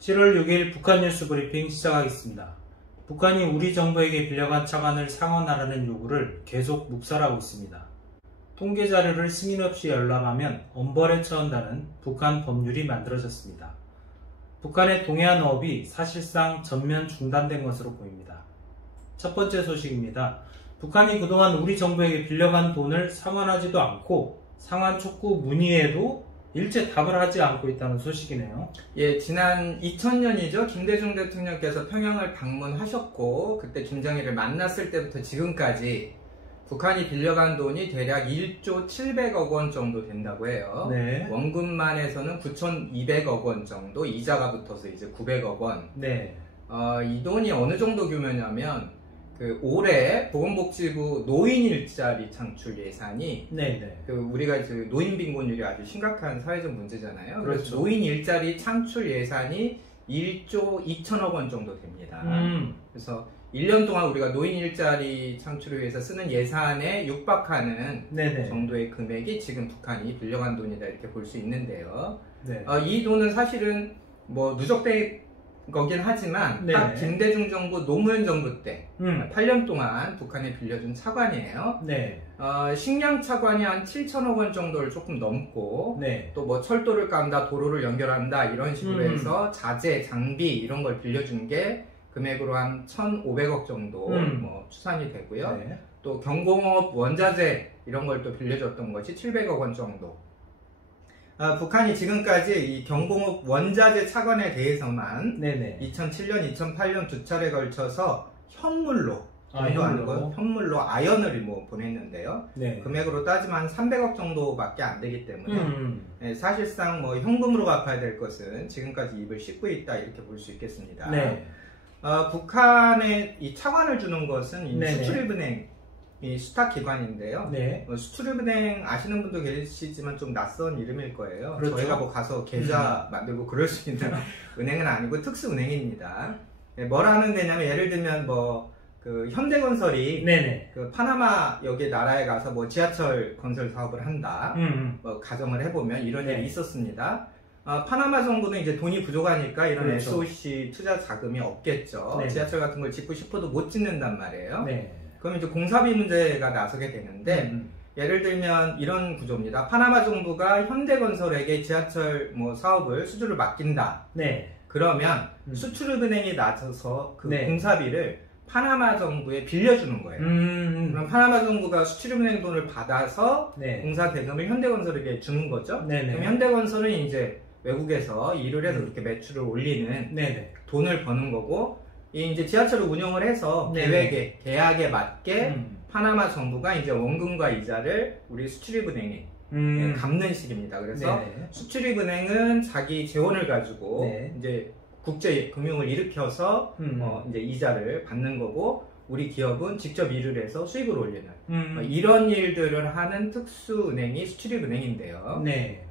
7월 6일 북한 뉴스 브리핑 시작하겠습니다. 북한이 우리 정부에게 빌려간 차관을 상환하라는 요구를 계속 묵살하고 있습니다. 통계 자료를 승인 없이 열람하면 엄벌에 처한다는 북한 법률이 만들어졌습니다. 북한의 동해안 어업이 사실상 전면 중단된 것으로 보입니다. 첫 번째 소식입니다. 북한이 그동안 우리 정부에게 빌려간 돈을 상환하지도 않고 상환 촉구 문의에도 일체 답을 하지 않고 있다는 소식이네요. 예, 지난 2000년이죠. 김대중 대통령께서 평양을 방문하셨고 그때 김정일을 만났을 때부터 지금까지 북한이 빌려간 돈이 대략 1조 700억 원 정도 된다고 해요. 네. 원금만 해서는 9,200억 원 정도, 이자가 붙어서 이제 900억 원. 네. 이 돈이 어느 정도 규모냐면 올해 보건복지부 노인 일자리 창출 예산이 네네. 우리가 이제 노인 빈곤율이 아주 심각한 사회적 문제잖아요. 그렇죠. 그래서 노인 일자리 창출 예산이 1조 2천억 원 정도 됩니다. 그래서 1년 동안 우리가 노인 일자리 창출을 위해서 쓰는 예산에 육박하는 네네. 정도의 금액이 지금 북한이 빌려간 돈이다 이렇게 볼 수 있는데요. 네. 이 돈은 사실은 뭐 누적된 거긴 하지만 네네. 딱 김대중 정부 노무현 정부 때 8년 동안 북한에 빌려준 차관이에요. 네. 식량 차관이 한 7천억 원 정도를 조금 넘고 네. 또 뭐 철도를 깐다, 도로를 연결한다 이런 식으로 해서 자재, 장비 이런 걸 빌려준 게 금액으로 한 1,500억 정도 뭐 추산이 되고요. 네. 또 경공업 원자재 이런 걸 또 빌려줬던 것이 700억 원 정도. 북한이 지금까지 이 경공업 원자재 차관에 대해서만 네네. 2007년, 2008년 두 차례 걸쳐서 현물로 현물로 아연을 뭐 보냈는데요. 네. 금액으로 따지면 한 300억 정도밖에 안 되기 때문에 네, 사실상 뭐 현금으로 갚아야 될 것은 지금까지 입을 씻고 있다 이렇게 볼 수 있겠습니다. 네. 북한에 이 차관을 주는 것은 이 네네. 수출입은행 이 수탁기관인데요. 네. 수출입은행 아시는 분도 계시지만 좀 낯선 이름일 거예요. 그렇죠. 저희가 뭐 가서 계좌 만들고 그럴 수 있는 은행은 아니고 특수은행입니다. 네, 뭘 하는 데냐면 예를 들면 뭐 현대건설이 네네. 파나마 여기 나라에 가서 뭐 지하철 건설 사업을 한다. 뭐 가정을 해보면 이런 네. 일이 있었습니다. 파나마 정부는 이제 돈이 부족하니까 이런 그렇죠. SOC 투자 자금이 없겠죠. 네. 지하철 같은 걸 짓고 싶어도 못 짓는단 말이에요. 네. 그럼 이제 공사비 문제가 나서게 되는데 예를 들면 이런 구조입니다. 파나마 정부가 현대건설에게 지하철 뭐 사업을 수주를 맡긴다. 네. 그러면 수출입은행이 나서서 그 네. 공사비를 파나마 정부에 빌려주는 거예요. 그럼 파나마 정부가 수출입은행 돈을 받아서 네. 공사 대금을 현대건설에게 주는 거죠. 네네. 그럼 현대건설은 이제 외국에서 일을 해서 그렇게 매출을 올리는 네네. 돈을 버는 거고, 이제 지하철을 운영을 해서 네네. 계약에 맞게 파나마 정부가 이제 원금과 이자를 우리 수출입은행에 갚는 식입니다. 그래서 네네. 수출입은행은 자기 재원을 가지고 네. 이제 국제 금융을 일으켜서 이제 이자를 받는 거고, 우리 기업은 직접 일을 해서 수익을 올리는 이런 일들을 하는 특수은행이 수출입은행인데요. 네.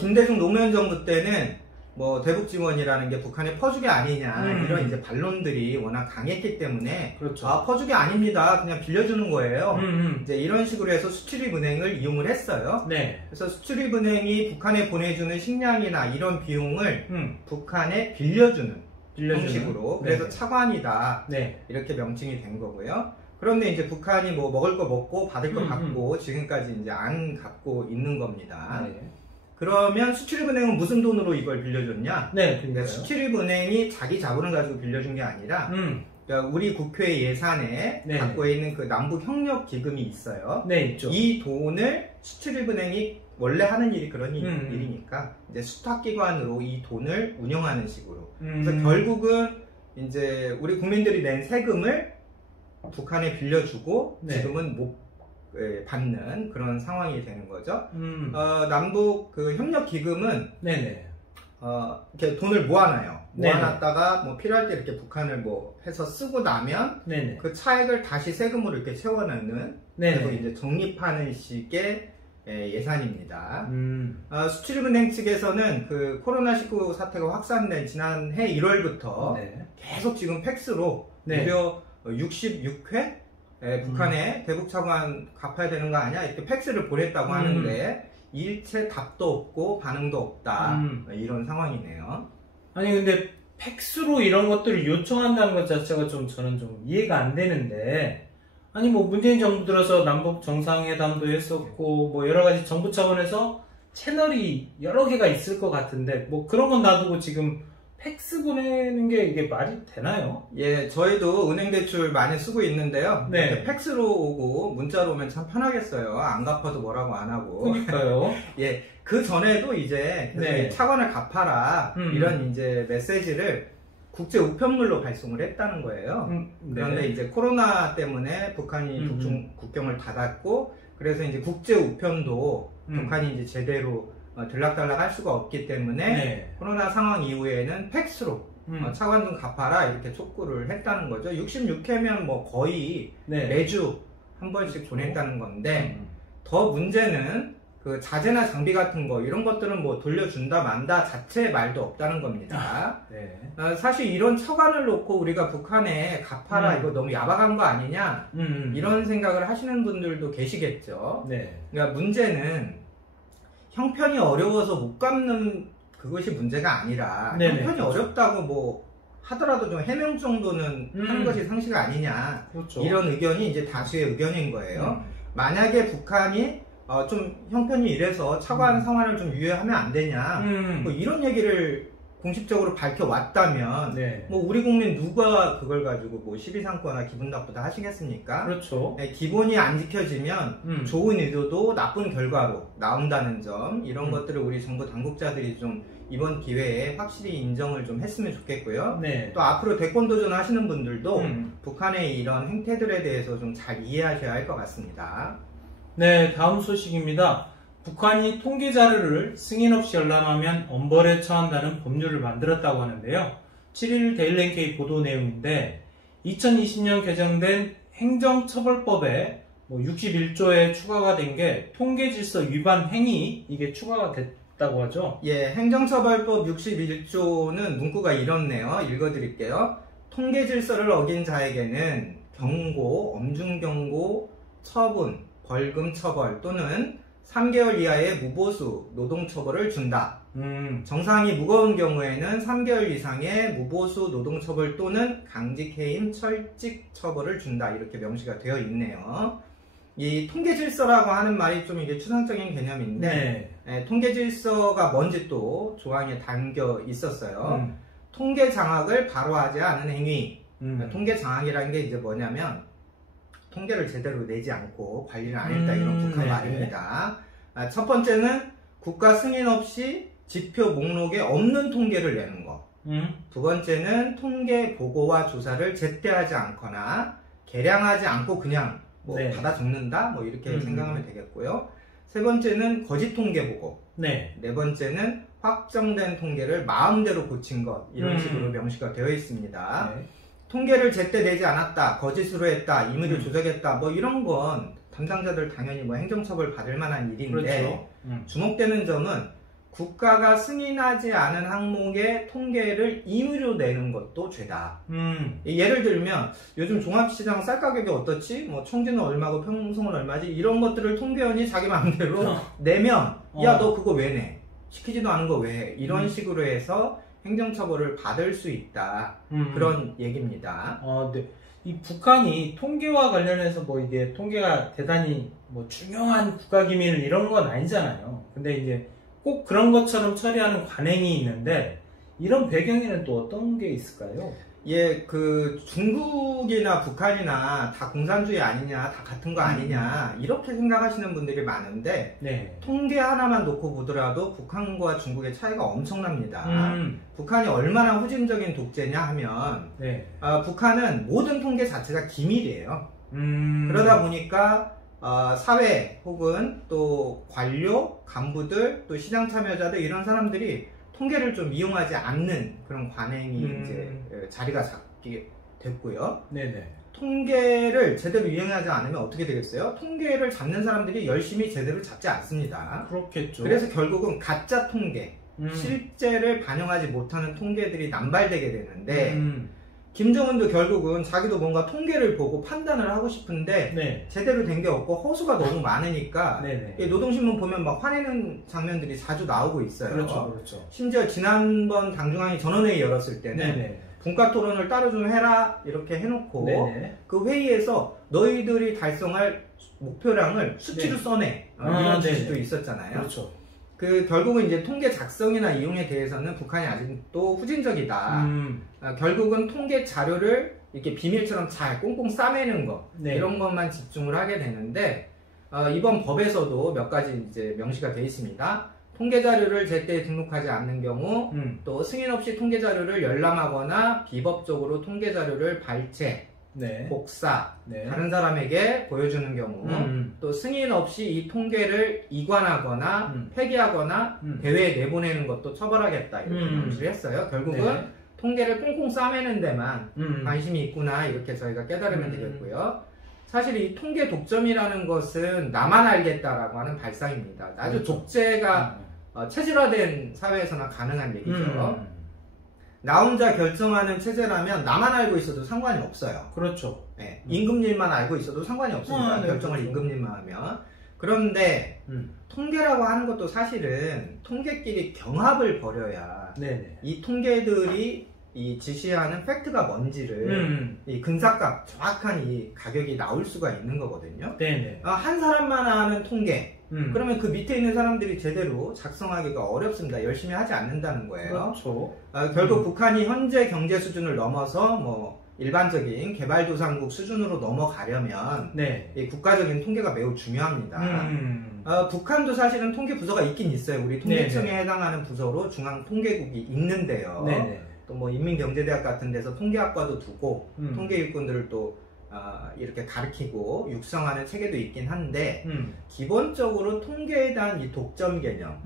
김대중 노무현 정부 때는 뭐 대북 지원이라는 게 북한의 퍼주기 아니냐 이런 이제 반론들이 워낙 강했기 때문에 그렇죠. 퍼주기 아닙니다, 그냥 빌려주는 거예요. 이제 이런 식으로 해서 수출입은행을 이용을 했어요. 네. 그래서 수출입은행이 북한에 보내주는 식량이나 이런 비용을 북한에 빌려주는 형식으로, 그래서 네. 차관이다 네. 이렇게 명칭이 된 거고요. 그런데 이제 북한이 뭐 먹을 거 먹고 받을 거 받고 지금까지 이제 안 갚고 있는 겁니다. 네. 그러면 수출입은행은 무슨 돈으로 이걸 빌려줬냐? 네. 그러니까 수출입은행이 자기 자본을 가지고 빌려준 게 아니라 그러니까 우리 국회 예산에 네. 갖고 있는 그 남북협력기금이 있어요. 네, 있죠. 이 돈을 수출입은행이 원래 하는 일이 그런 일이니까 이제 수탁기관으로 이 돈을 운영하는 식으로. 그래서 결국은 이제 우리 국민들이 낸 세금을 북한에 빌려주고 네. 지금은 못 받는 그런 상황이 되는 거죠. 남북 협력기금은 네네. 이렇게 돈을 모아놔요. 네네. 모아놨다가 뭐 필요할 때 이렇게 북한을 뭐 해서 쓰고 나면 네네. 그 차액을 다시 세금으로 이렇게 채워넣는, 네네. 그리고 이제 적립하는 식의 예산입니다. 수출입은행 측에서는 그 코로나19 사태가 확산된 지난해 1월부터 네. 계속 지금 팩스로 네. 무려 66회 북한에 대북 차관 갚아야 되는 거 아니야? 이렇게 팩스를 보냈다고 하는데 일체 답도 없고 반응도 없다. 이런 상황이네요. 아니 근데 팩스로 이런 것들을 요청한다는 것 자체가 좀 저는 좀 이해가 안 되는데, 아니 뭐 문재인 정부 들어서 남북 정상회담도 했었고 뭐 여러 가지 정부 차원에서 채널이 여러 개가 있을 것 같은데 뭐 그런 건 놔두고 지금 팩스 보내는 게 이게 말이 되나요? 예, 저희도 은행 대출 많이 쓰고 있는데요. 네. 이렇게 팩스로 오고 문자로 오면 참 편하겠어요. 안 갚아도 뭐라고 안 하고. 그러니까요. 예, 그 전에도 이제 네. 차관을 갚아라 이런 이제 메시지를 국제 우편물로 발송을 했다는 거예요. 네. 그런데 이제 코로나 때문에 북한이 국경을 닫았고, 그래서 이제 국제 우편도 북한이 이제 제대로 들락달락 할 수가 없기 때문에 네. 코로나 상황 이후에는 팩스로 차관금 갚아라 이렇게 촉구를 했다는 거죠. 66회면 뭐 거의 네. 매주 한 번씩 보냈다는 건데, 더 문제는 그 자재나 장비 같은 거 이런 것들은 뭐 돌려준다 만다 자체의 말도 없다는 겁니다. 네. 사실 이런 처관을 놓고 우리가 북한에 갚아라 이거 너무 야박한 거 아니냐 이런 생각을 하시는 분들도 계시겠죠. 네. 그러니까 문제는 형편이 어려워서 못 갚는 그것이 문제가 아니라, 네네, 형편이 그렇죠. 어렵다고 뭐 하더라도 좀 해명 정도는 하는 것이 상식 아니냐, 그렇죠. 이런 의견이 이제 다수의 의견인 거예요. 만약에 북한이 좀 형편이 이래서 차관 상환을 좀 유예하면 안 되냐, 뭐 이런 얘기를 공식적으로 밝혀왔다면, 네. 뭐 우리 국민 누가 그걸 가지고 뭐 시비 삼거나 기분 나쁘다 하시겠습니까? 그렇죠. 네, 기본이 안 지켜지면 좋은 의도도 나쁜 결과로 나온다는 점, 이런 것들을 우리 정부 당국자들이 좀 이번 기회에 확실히 인정을 좀 했으면 좋겠고요. 네. 또 앞으로 대권 도전 하시는 분들도 북한의 이런 행태들에 대해서 좀 잘 이해하셔야 할 것 같습니다. 네, 다음 소식입니다. 북한이 통계 자료를 승인 없이 열람하면 엄벌에 처한다는 법률을 만들었다고 하는데요. 7일 데일리NK 보도 내용인데, 2020년 개정된 행정처벌법에 61조에 추가가 된 게 통계질서 위반 행위, 이게 추가가 됐다고 하죠. 예, 행정처벌법 61조는 문구가 이렇네요. 읽어드릴게요. 통계질서를 어긴 자에게는 경고, 엄중경고, 처분, 벌금 처벌 또는 3개월 이하의 무보수, 노동처벌을 준다. 정상이 무거운 경우에는 3개월 이상의 무보수, 노동처벌 또는 강직해임, 철직 처벌을 준다. 이렇게 명시가 되어 있네요. 이 통계질서라고 하는 말이 좀 이게 추상적인 개념인데, 네, 통계질서가 뭔지 또 조항에 담겨 있었어요. 통계장악을 바로 하지 않은 행위. 통계장악이라는 게 이제 뭐냐면, 통계를 제대로 내지 않고 관리를 안 했다, 이런 북한 말입니다. 첫 번째는 국가 승인 없이 지표 목록에 없는 통계를 내는 거. 두 번째는 통계 보고와 조사를 제때 하지 않거나 계량하지 않고 그냥 뭐 받아 적는다, 뭐 이렇게 생각하면 되겠고요. 세 번째는 거짓 통계 보고. 네 번째는 확정된 통계를 마음대로 고친 것, 이런 식으로 명시가 되어 있습니다. 통계를 제때 내지 않았다, 거짓으로 했다, 임의로 조작했다, 뭐 이런 건 담당자들 당연히 뭐 행정처벌 받을 만한 일인데, 그렇죠. 주목되는 점은 국가가 승인하지 않은 항목의 통계를 임의로 내는 것도 죄다. 예를 들면 요즘 종합시장 쌀 가격이 어떻지? 뭐 청주는 얼마고 평성은 얼마지? 이런 것들을 통계원이 자기 마음대로 내면 야, 너 그거 왜 내? 시키지도 않은 거 왜 해? 이런 식으로 해서 행정처벌을 받을 수 있다. 그런 얘기입니다. 네. 이 북한이 통계와 관련해서 뭐 이게 통계가 대단히 뭐 중요한 국가기밀 이런 건 아니잖아요. 근데 이제 꼭 그런 것처럼 처리하는 관행이 있는데, 이런 배경에는 또 어떤 게 있을까요? 예, 그 중국이나 북한이나 다 공산주의 아니냐, 다 같은 거 아니냐, 이렇게 생각하시는 분들이 많은데, 통계 하나만 놓고 보더라도 북한과 중국의 차이가 엄청납니다. 북한이 얼마나 후진적인 독재냐 하면, 북한은 모든 통계 자체가 기밀이에요. 그러다 보니까 사회 혹은 또 관료, 간부들, 또 시장 참여자들, 이런 사람들이 통계를 좀 이용하지 않는 그런 관행이 이제 자리가 잡게 됐고요. 통계를 제대로 이용하지 않으면 어떻게 되겠어요? 통계를 잡는 사람들이 열심히 제대로 잡지 않습니다. 그렇겠죠. 그래서 결국은 가짜 통계, 실제를 반영하지 못하는 통계들이 남발되게 되는데, 김정은도 결국은 자기도 뭔가 통계를 보고 판단을 하고 싶은데 네. 제대로 된 게 없고 허수가 너무 많으니까 노동신문 보면 막 화내는 장면들이 자주 나오고 있어요. 그렇죠, 그렇죠. 심지어 지난번 당중앙위 전원회의 열었을 때는 네네. 분과 토론을 따로 좀 해라 이렇게 해놓고 네네. 그 회의에서 너희들이 달성할 목표량을 수치로 써내 이런 지시도 있었잖아요. 그렇죠. 결국은 이제 통계 작성이나 이용에 대해서는 북한이 아직도 후진적이다. 결국은 통계 자료를 이렇게 비밀처럼 잘 꽁꽁 싸매는 거 이런 것만 집중을 하게 되는데 이번 법에서도 몇 가지 이제 명시가 되어 있습니다. 통계 자료를 제때 등록하지 않는 경우, 또 승인 없이 통계 자료를 열람하거나 비법적으로 통계 자료를 발췌, 복사, 다른 사람에게 보여주는 경우, 또 승인 없이 이 통계를 이관하거나 폐기하거나 대회에 내보내는 것도 처벌하겠다 이렇게 명시를 했어요. 결국은 통계를 꽁꽁 싸매는 데만 관심이 있구나 이렇게 저희가 깨달으면 되겠고요. 사실 이 통계 독점이라는 것은 나만 알겠다라고 하는 발상입니다. 아주 그렇죠. 독재가 체질화된 사회에서나 가능한 얘기죠. 나 혼자 결정하는 체제라면 나만 알고 있어도 상관이 없어요. 그렇죠. 네, 임금님만 알고 있어도 상관이 없습니다. 결정을 그렇죠. 임금님만 하면. 그런데 통계라고 하는 것도 사실은 통계끼리 경합을 벌여야 이 통계들이 이 지시하는 팩트가 뭔지를 이 근사값, 정확한 이 가격이 나올 수가 있는 거거든요. 한 사람만 아는 통계 그러면 그 밑에 있는 사람들이 제대로 작성하기가 어렵습니다. 열심히 하지 않는다는 거예요. 그렇죠. 결국 북한이 현재 경제 수준을 넘어서 뭐 일반적인 개발도상국 수준으로 넘어가려면 이 국가적인 통계가 매우 중요합니다. 북한도 사실은 통계 부서가 있긴 있어요. 우리 통계청에 해당하는 부서로 중앙통계국이 있는데요. 또 뭐 인민경제대학 같은 데서 통계학과도 두고 통계 일꾼들을 또 이렇게 가르치고 육성하는 체계도 있긴 한데 기본적으로 통계에 대한 이 독점 개념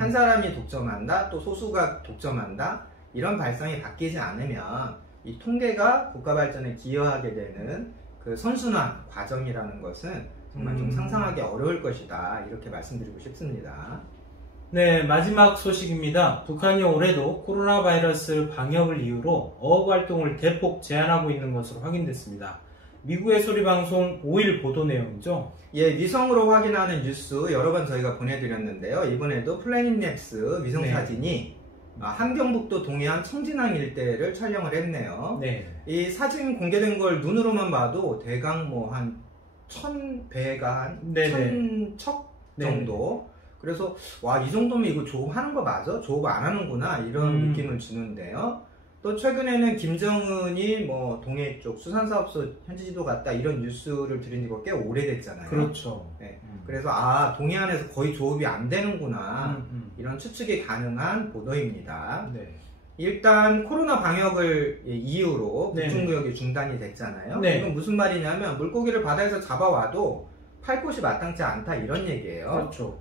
한 사람이 독점한다 또 소수가 독점한다 이런 발상이 바뀌지 않으면 이 통계가 국가 발전에 기여하게 되는 그 선순환 과정이라는 것은 정말 좀 상상하기 어려울 것이다 이렇게 말씀드리고 싶습니다. 네, 마지막 소식입니다. 북한이 올해도 코로나 바이러스 방역을 이유로 어업 활동을 대폭 제한하고 있는 것으로 확인됐습니다. 미국의 소리방송 5일 보도 내용이죠. 예, 위성으로 확인하는 뉴스 여러 번 저희가 보내드렸는데요. 이번에도 플래닛랩스 위성사진이 함경북도 동해안 청진항 일대를 촬영을 했네요. 이 사진 공개된 걸 눈으로만 봐도 대강 뭐 한 1000배가 한 1000척 정도. 그래서 와, 이 정도면 이거 조업하는 거 맞아? 조업 안 하는구나 이런 느낌을 주는데요. 또 최근에는 김정은이 뭐 동해 쪽 수산사업소 현지 지도 갔다 이런 뉴스를 들은 지가 꽤 오래됐잖아요. 그렇죠. 그래서 동해안에서 거의 조업이 안 되는구나 이런 추측이 가능한 보도입니다. 일단 코로나 방역을 이유로 북중무역이 중단이 됐잖아요. 이건 무슨 말이냐면 물고기를 바다에서 잡아와도 팔 곳이 마땅치 않다 이런 얘기예요. 그렇죠.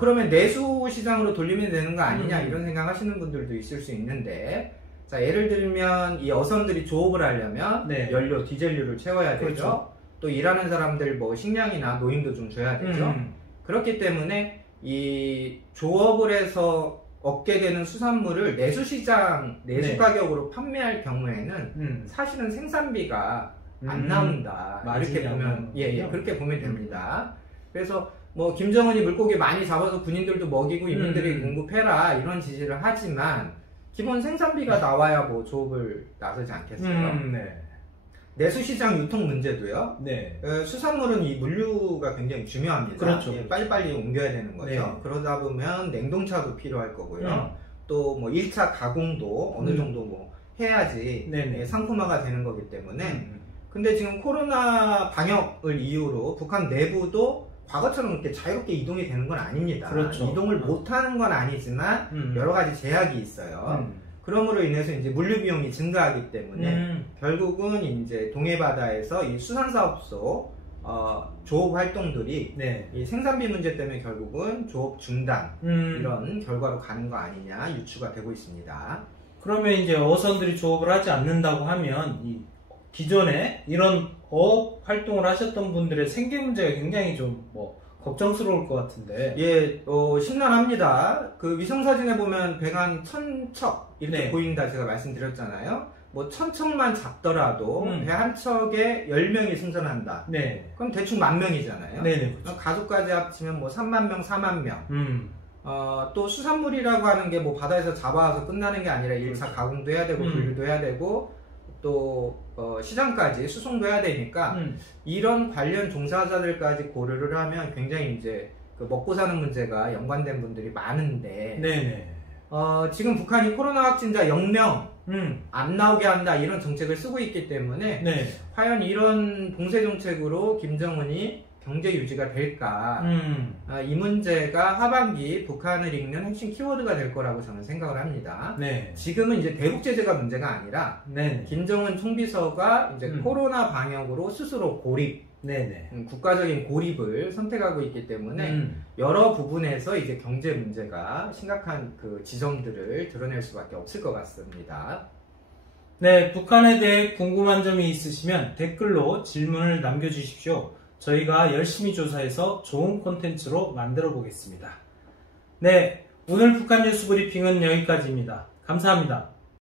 그러면 내수 시장으로 돌리면 되는 거 아니냐 이런 생각 하시는 분들도 있을 수 있는데, 자, 예를 들면 이 어선들이 조업을 하려면 연료, 디젤료를 채워야 되죠. 또 일하는 사람들 뭐 식량이나 노임도 좀 줘야 되죠. 그렇기 때문에 이 조업을 해서 얻게 되는 수산물을 내수 시장, 내수 가격으로 판매할 경우에는 사실은 생산비가 안 나온다. 이렇게 보면 그렇게 보면 됩니다. 그래서 뭐 김정은이 물고기 많이 잡아서 군인들도 먹이고 인민들이 공급해라 이런 지시를 하지만 기본 생산비가 나와야 뭐 조업을 나서지 않겠어요? 내수시장 유통 문제도요. 수산물은 이 물류가 굉장히 중요합니다. 빨리빨리 옮겨야 되는 거죠. 그러다 보면 냉동차도 필요할 거고요. 또 뭐 1차 가공도 어느 정도 뭐 해야지 상품화가 되는 거기 때문에. 근데 지금 코로나 방역을 이유로 북한 내부도 과거처럼 그렇게 자유롭게 이동이 되는 건 아닙니다. 이동을 못하는 건 아니지만 여러 가지 제약이 있어요. 그러므로 인해서 이제 물류 비용이 증가하기 때문에 결국은 이제 동해바다에서 이 수산사업소 조업 활동들이 이 생산비 문제 때문에 결국은 조업 중단 이런 결과로 가는 거 아니냐 유추가 되고 있습니다. 그러면 이제 어선들이 조업을 하지 않는다고 하면 이 기존에 이런 어업 활동을 하셨던 분들의 생계 문제가 굉장히 좀 뭐 걱정스러울 것 같은데. 심란합니다. 그 위성사진에 보면 배가 한 1000척 이렇게 보인다 제가 말씀드렸잖아요. 뭐 1000척만 잡더라도 배 한 척에 10명이 승선한다. 네. 그럼 대충 10,000명이잖아요. 네네. 그렇죠. 가족까지 합치면 뭐 3만 명, 4만 명. 또 수산물이라고 하는 게 뭐 바다에서 잡아와서 끝나는 게 아니라 1차 그렇죠. 가공도 해야 되고 분류도 해야 되고 또 시장까지 수송도 해야 되니까 이런 관련 종사자들까지 고려를 하면 굉장히 이제 그 먹고 사는 문제가 연관된 분들이 많은데 네네. 지금 북한이 코로나 확진자 0명 안 나오게 한다 이런 정책을 쓰고 있기 때문에 네. 과연 이런 봉쇄 정책으로 김정은이 경제 유지가 될까 이 문제가 하반기 북한을 읽는 핵심 키워드가 될 거라고 저는 생각을 합니다. 네. 지금은 이제 대북 제재가 문제가 아니라 네. 김정은 총비서가 이제 코로나 방역으로 스스로 고립 네네. 국가적인 고립을 선택하고 있기 때문에 여러 부분에서 이제 경제 문제가 심각한 그 지점들을 드러낼 수밖에 없을 것 같습니다. 네, 북한에 대해 궁금한 점이 있으시면 댓글로 질문을 남겨주십시오. 저희가 열심히 조사해서 좋은 콘텐츠로 만들어 보겠습니다. 네, 오늘 북한 뉴스 브리핑은 여기까지입니다. 감사합니다.